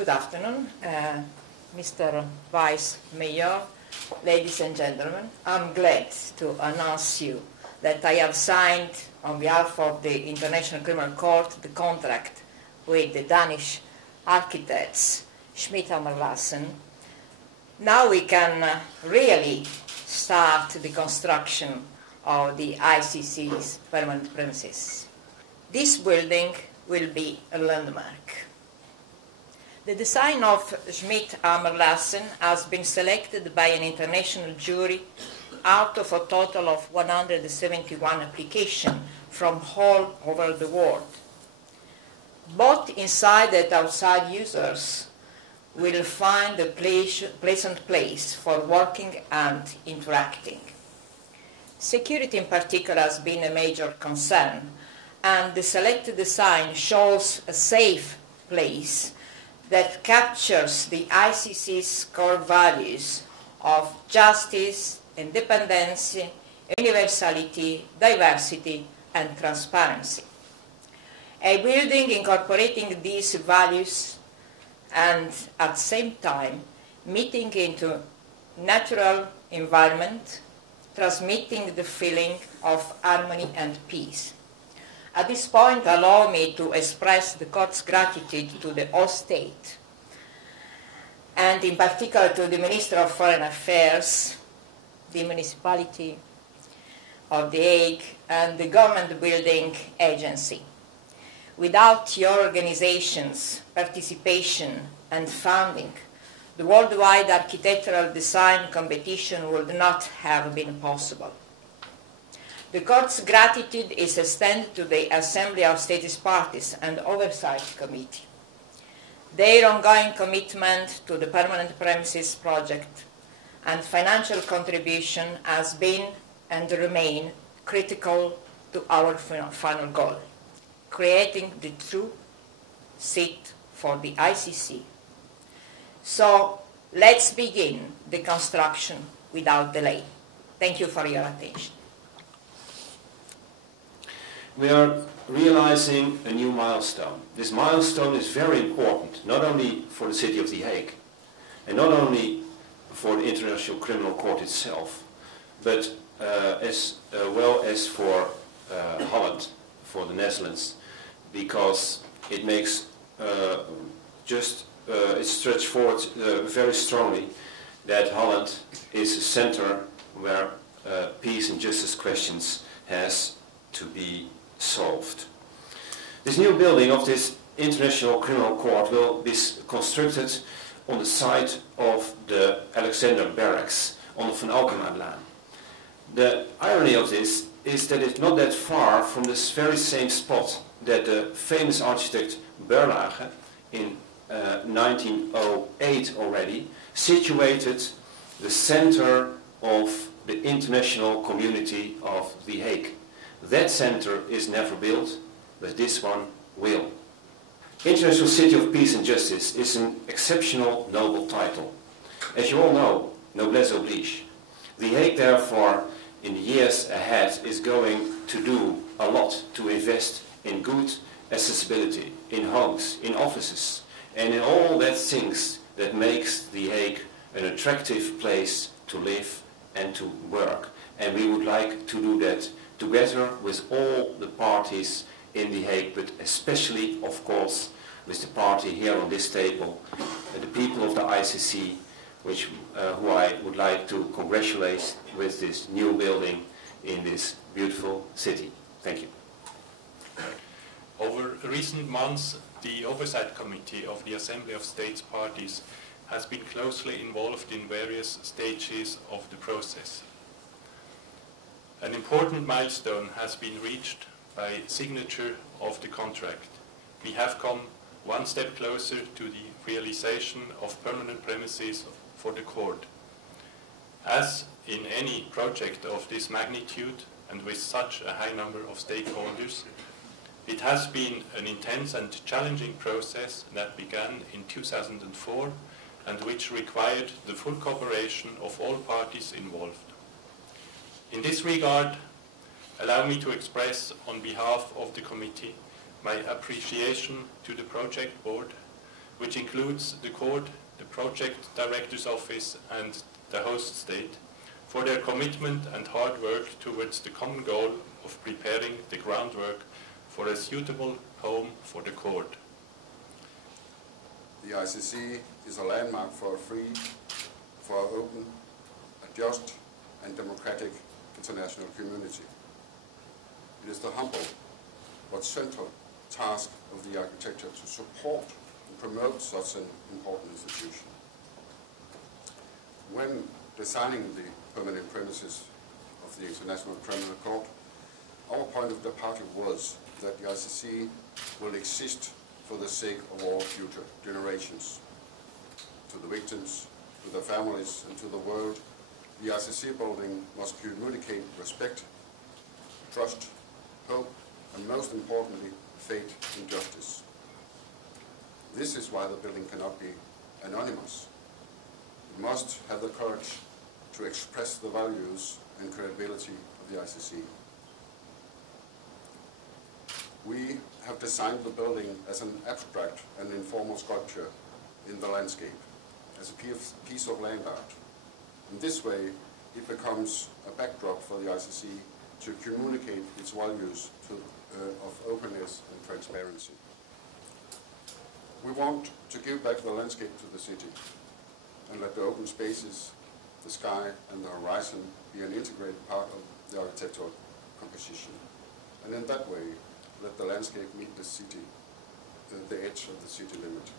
Good afternoon, Mr. Vice Mayor, ladies and gentlemen. I'm glad to announce you that I have signed on behalf of the International Criminal Court the contract with the Danish architects Schmidt and Lassen. Now we can really start the construction of the ICC's permanent premises. This building will be a landmark. The design of Schmidt and Lassen has been selected by an international jury out of a total of 171 applications from all over the world. Both inside and outside users will find a pleasant place for working and interacting. Security in particular has been a major concern, and the selected design shows a safe place that captures the ICC's core values of justice, independence, universality, diversity, and transparency. A building incorporating these values and at the same time meeting into natural environment, transmitting the feeling of harmony and peace. At this point, allow me to express the Court's gratitude to the host state, and in particular to the Minister of Foreign Affairs, the Municipality of The Hague, and the Government Building Agency. Without your organization's participation and funding, the worldwide architectural design competition would not have been possible. The Court's gratitude is extended to the Assembly of States Parties and Oversight Committee. Their ongoing commitment to the permanent premises project and financial contribution has been and remain critical to our final goal, creating the true seat for the ICC. So let's begin the construction without delay. Thank you for your attention. We are realizing a new milestone. This milestone is very important, not only for the City of The Hague, and not only for the International Criminal Court itself, but as well as for Holland, for the Netherlands, because it makes it stretches forward very strongly that Holland is a center where peace and justice questions has to be solved. This new building of this International Criminal Court will be constructed on the site of the Alexander Barracks on the Van Alkenaarlaan. The irony of this is that it's not that far from this very same spot that the famous architect Bjarne in 1908 already situated the center of the international community of The Hague. That center is never built, but this one will. International City of Peace and Justice is an exceptional noble title. As you all know, noblesse oblige. The Hague, therefore, in the years ahead is going to do a lot to invest in good accessibility, in homes, in offices, and in all that things that makes The Hague an attractive place to live and to work. And we would like to do that together with all the parties in The Hague, but especially, of course, with the party here on this table, the people of the ICC, who I would like to congratulate with this new building in this beautiful city. Thank you. Over recent months, the Oversight Committee of the Assembly of States Parties has been closely involved in various stages of the process. An important milestone has been reached by signature of the contract. We have come one step closer to the realization of permanent premises for the court. As in any project of this magnitude and with such a high number of stakeholders, it has been an intense and challenging process that began in 2004 and which required the full cooperation of all parties involved. In this regard, allow me to express on behalf of the committee my appreciation to the project board which includes the court, the project director's office and the host state, for their commitment and hard work towards the common goal of preparing the groundwork for a suitable home for the court. The ICC is a landmark for a free, for an open, a just and democratic international community. It is the humble but central task of the architecture to support and promote such an important institution. When designing the permanent premises of the International Criminal Court, our point of departure was that the ICC will exist for the sake of all future generations. To the victims, to their families, and to the world, the ICC building must communicate respect, trust, hope, and most importantly, faith in justice. This is why the building cannot be anonymous. It must have the courage to express the values and credibility of the ICC. We have designed the building as an abstract and informal sculpture in the landscape, as a piece of land art. In this way, it becomes a backdrop for the ICC to communicate its values of openness and transparency. We want to give back the landscape to the city and let the open spaces, the sky and the horizon be an integrated part of the architectural composition. And in that way, let the landscape meet the city, the edge of the city limit.